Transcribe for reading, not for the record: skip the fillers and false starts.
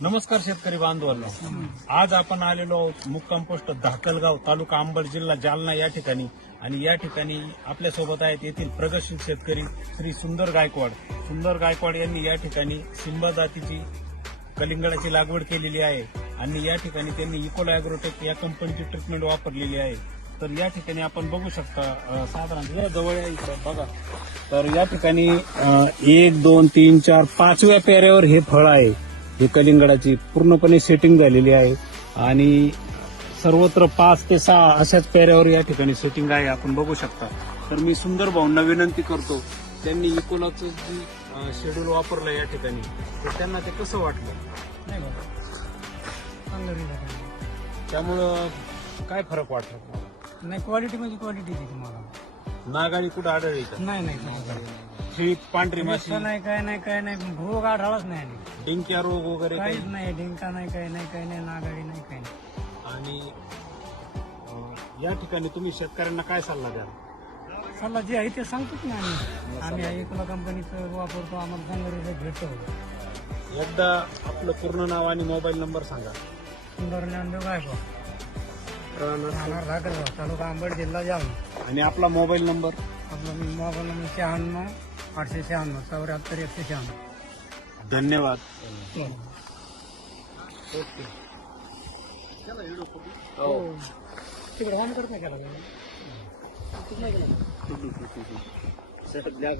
नमस्कार शेतकरी बांधवांनो, आज आपण आलेलो आहोत मुक्काम पोस्ट धाकलगाव, तालुका अंबड, जिल्हा जालना या ठिकाणी. आणि या ठिकाणी आपल्यासोबत आहेत येथील प्रगतशील शेतकरी श्री सुंदर गायकवाड. सुंदर गायकवाड यांनी या ठिकाणी सिंबा जातीची कलिंगडाची लागवड केलेली आहे आणि या ठिकाणी त्यांनी इकोला ॲग्रोटेक या कंपनीची ट्रीटमेंट वापरलेली आहे. तर या ठिकाणी आपण बघू शकता, साधारण या जवळ या इकडे बघा, तर या ठिकाणी 1, 2, 3, 4, 5व्या पेऱ्यावर हे फळ आहे. ही कलिंगडाची पूर्णपणे सेटिंग झालेली आहे आणि सर्वत्र 5 ते 6 अशाच पेऱ्यावर या ठिकाणी सेटिंग आहे, आपण बघू शकता. तर मी सुंदर भाऊंना विनंती करतो, त्यांनी इकोलाचं जी शेड्यूल वापरलं या ठिकाणी, तर त्यांना ते कसं वाटलं? नाही बाबा, चांगलं रिझल्ट आहे. त्यामुळं काय फरक वाटला? नाही, क्वालिटी म्हणजे क्वालिटी आहे तुम्हाला. नागाळी कुठं आढळली का? नाही ही पांढरी माशी, नाही, काय नाही भूक आढळच नाही आणि डिंक्या रोग वगैरे काहीच काही? नाही, डिंका नाही, काही नाही, नागाडी नाही, काही नाही. आणि या ठिकाणी तुम्ही शेतकऱ्यांना काय सल्ला द्याल? सल्ला जे आहे ते सांगतोच ना आम्ही इकोला कंपनीचं वापरतो, आम्हाला चांगलं रिझल्ट भेटतो. एकदा आपलं पूर्ण नाव आणि मोबाईल नंबर सांगा. सुंदर ज्ञानदेव गायकवाड, राहणार धाकलगाव, तालुका अंबड, जिल्हा जालना. आणि आपला मोबाईल नंबर? आपला मोबाईल नंबर 96 896 74 196. धन्यवाद. तिकडे ऑन करत नाही केला सध्या